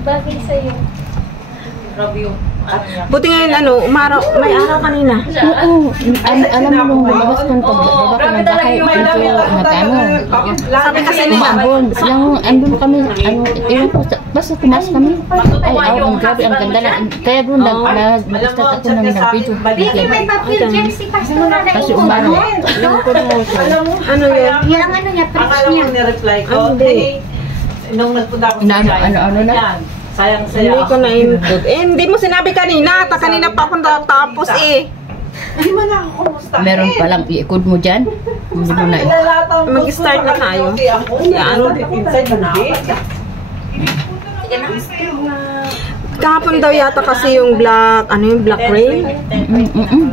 Bagay sa'yo. Grabe yung ano niya. Buti ngayon, ano, may araw kanina. Oo. Alam mo nung lumabas ko pagbaba ko ng bahay, medyo nag-ano. Sabi kasi nila, Umabon. Yung andun kami, ewan ko, basta tumas kami. Ay, ang grabe, ang ganda na. Kaya doon nag-start ako ng video. Baby, may papel dyan si Pastor na Kasi umano. ano yun? Yan ang ano niya, preach Akala niya. mo ni-reply ko. Nung nagpunta ako sa Ano na? yan. Sayang-saya. Hindi ko na-input. Hindi mo sinabi kanina. Kanina pa akong tapos eh. Hindi mo na ako kumustahin. Meron palang i-code mo dyan. Hindi mo na Mag-start na tayo. Yan. Inside na Kahapon daw yata kasi yung black, ano yung black rain?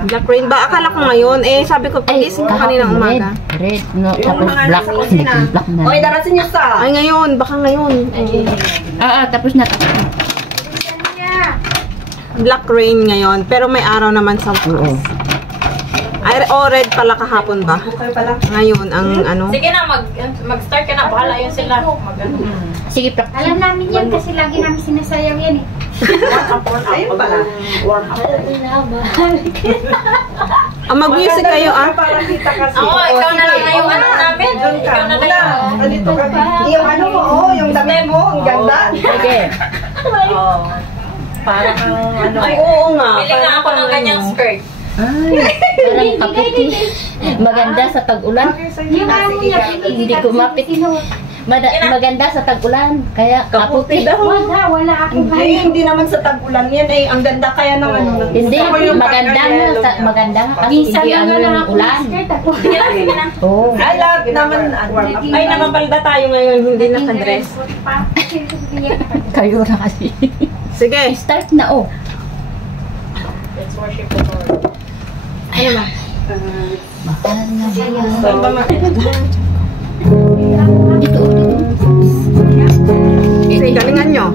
Black rain ba? Akala ko ngayon. Eh, sabi ko, pagising ko kanina umaga. Red, no, tapos black. Hindi ko black na. Oy, darasin niyo sa. Ay, ngayon. Baka ngayon. Tapos na. Black rain ngayon. Pero may araw naman sa bukas. Ay, red pala kahapon ba? Ngayon, ang ano? Sige na, mag-start ka na. Bahala yun sila. Sige, practice. Alam namin yan kasi lagi namin sinasayaw yan eh. Ayun pala. Mag-music kayo ah. Parang kita kasi. Oo, ikaw na lang yung ano namin. Ikaw na lang yung... Ganito ka. Yung ano mo, yung damit mo, ang ganda. Sige. Parang ano. Ay, oo nga. Bili nga ako ng ganyang skirt. Ay, parang kaputi. Maganda sa tag-ulan. Yung ano niya, Hindi ko mapit. Maganda sa tag-ulan. Kaya kaputi. wala akong Hindi naman sa tag-ulan yan eh. Ang ganda kaya ng ano. Hindi, maganda nga kasi hindi ano yung ulan. Oo. Ay, lahat naman. Ay, nakapalda tayo ngayon. Hindi nakadress. Kayo na kasi. Sige. Start na oh. Let's worship the Lord. Ano ba? Mahal na Saan ba Dito. Sige, galingan nyo.